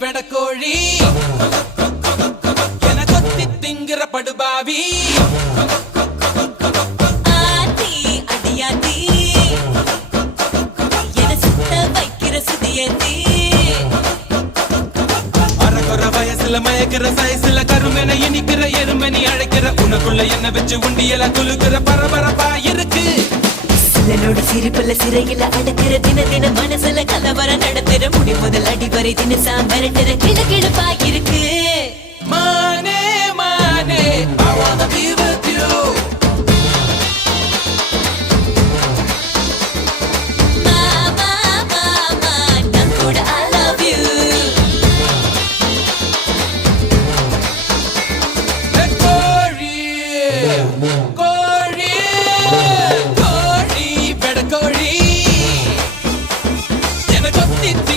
வெடக்கோழி என கொத்தி திங்கிற படுபாவி ஆத்தி அடியாத்தி என சுத்த வைக்கிற சுதியத்தி அறகுற வயசுல மயக்கிற சைஸ்ல கருமென இனிக்கிற எருமனி அழைக்கிற உனக்குள்ள என்ன வச்சு உண்டியல குலுக்கிற பரபரப்பா இருக்கு சிலனோட சிரிப்புல சிறையில அடக்கிற தின தின மனசுல கலவரம் நடத்துற முடி முதல் அடி வரை தினசா மிரட்டுற கிழக்கிழப்பாயிரு